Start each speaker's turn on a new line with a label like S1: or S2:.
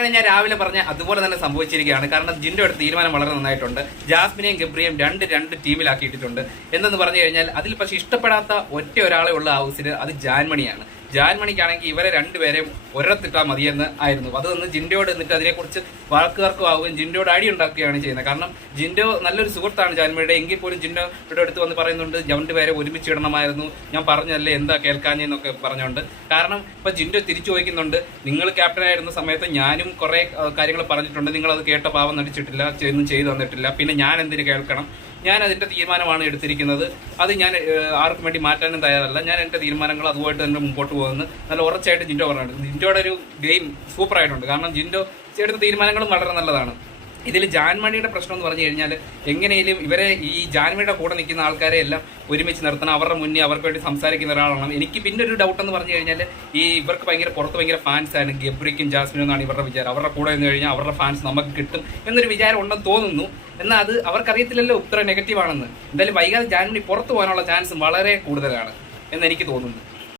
S1: അങ്ങനെ ഞാൻ രാവിലെ പറഞ്ഞ അതുപോലെ തന്നെ സംഭവിച്ചിരിക്കുകയാണ്. കാരണം ജിൻഡോ എടുത്ത തീരുമാനം വളരെ നന്നായിട്ടുണ്ട്. ജാസ്മിനെയും ഗബ്രിയും രണ്ട് രണ്ട് ടീമിലാക്കിയിട്ടുണ്ട് എന്തെന്ന് പറഞ്ഞു കഴിഞ്ഞാൽ അതിൽ പക്ഷേ ഇഷ്ടപ്പെടാത്ത ഒറ്റ ഒരാളെ ഉള്ള ഹൗസിൽ അത് ജാൻമണിയാണ്. ജാൻമണിക്കാണെങ്കിൽ ഇവരെ രണ്ടുപേരെയും ഒരിടത്തിട്ടാൽ മതിയെന്ന് ആയിരുന്നു. അത് നിന്ന് ജിൻഡോയോട് എന്നിട്ട് അതിനെക്കുറിച്ച് വഴക്കുകാർക്കും ആവുകയും ജിൻഡോയോട് അടി ഉണ്ടാക്കുകയാണ് ചെയ്യുന്നത്. കാരണം ജിൻഡോ നല്ലൊരു സുഹൃത്താണ് ജാൻമണിയുടെ. എങ്കിൽ പോലും ജിൻഡോയുടെ അടുത്ത് വന്ന് പറയുന്നുണ്ട് രണ്ടുപേരെ ഒരുമിച്ച് ഇടണമായിരുന്നു. ഞാൻ പറഞ്ഞല്ലേ എന്താ കേൾക്കാഞ്ഞെന്നൊക്കെ പറഞ്ഞുകൊണ്ട്. കാരണം ഇപ്പം ജിൻഡോ തിരിച്ചു ചോദിക്കുന്നുണ്ട് നിങ്ങൾ ക്യാപ്റ്റനായിരുന്ന സമയത്ത് ഞാനും കുറേ കാര്യങ്ങൾ പറഞ്ഞിട്ടുണ്ട്. നിങ്ങളത് കേട്ട പാവം നടിച്ചിട്ടില്ല ഒന്നും ചെയ്തു തന്നിട്ടില്ല. പിന്നെ ഞാൻ എന്തിനു കേൾക്കണം? ഞാൻ അതിന്റെ തീരുമാനമാണ് എടുത്തിരിക്കുന്നത്. അത് ഞാൻ ആർക്കും വേണ്ടി മാറ്റാനും തയ്യാറല്ല. ഞാൻ എന്റെ തീരുമാനങ്ങൾ അതുമായിട്ട് തന്നെ മുമ്പോട്ട് പോകുന്നു നല്ല ഉറച്ചായിട്ട് ജിൻഡോ പറഞ്ഞിട്ടുണ്ട്. ജിൻഡോയുടെ ഒരു ഗെയിം സൂപ്പർ ആയിട്ടുണ്ട് കാരണം ജിൻഡോ എടുത്ത തീരുമാനങ്ങളും വളരെ നല്ലതാണ്. ഇതിൽ ജാൻമണിയുടെ പ്രശ്നം എന്ന് പറഞ്ഞു കഴിഞ്ഞാൽ എങ്ങനെയും ഇവരെ ഈ ജാൻമണിയുടെ കൂടെ നിൽക്കുന്ന ആൾക്കാരെ എല്ലാം ഒരുമിച്ച് നിർത്തണം. അവരുടെ മുന്നേ അവർക്ക് വേണ്ടി സംസാരിക്കുന്ന ഒരാളാണ് എനിക്ക് പിന്നെ ഒരു ഡൗട്ട് എന്ന് പറഞ്ഞു കഴിഞ്ഞാൽ ഈ ഇവർക്ക് ഭയങ്കര പുറത്ത് ഭയങ്കര ഫാൻസ് ആണ്. ഗബ്രിക്കും ജാസ്മിനും എന്നാണ് ഇവരുടെ വിചാരം. അവരുടെ കൂടെ നിന്ന് കഴിഞ്ഞാൽ അവരുടെ ഫാൻസ് നമുക്ക് കിട്ടും എന്നൊരു വിചാരം ഉണ്ടെന്ന് തോന്നുന്നു. എന്നാൽ അത് അവർക്കറിയത്തില്ലല്ലോ ഉത്തരം നെഗറ്റീവ് ആണെന്ന്. എന്തായാലും വൈകാതെ ജാൻമണി പുറത്തു പോകാനുള്ള ചാൻസ് വളരെ കൂടുതലാണ് എന്ന് എനിക്ക് തോന്നുന്നു.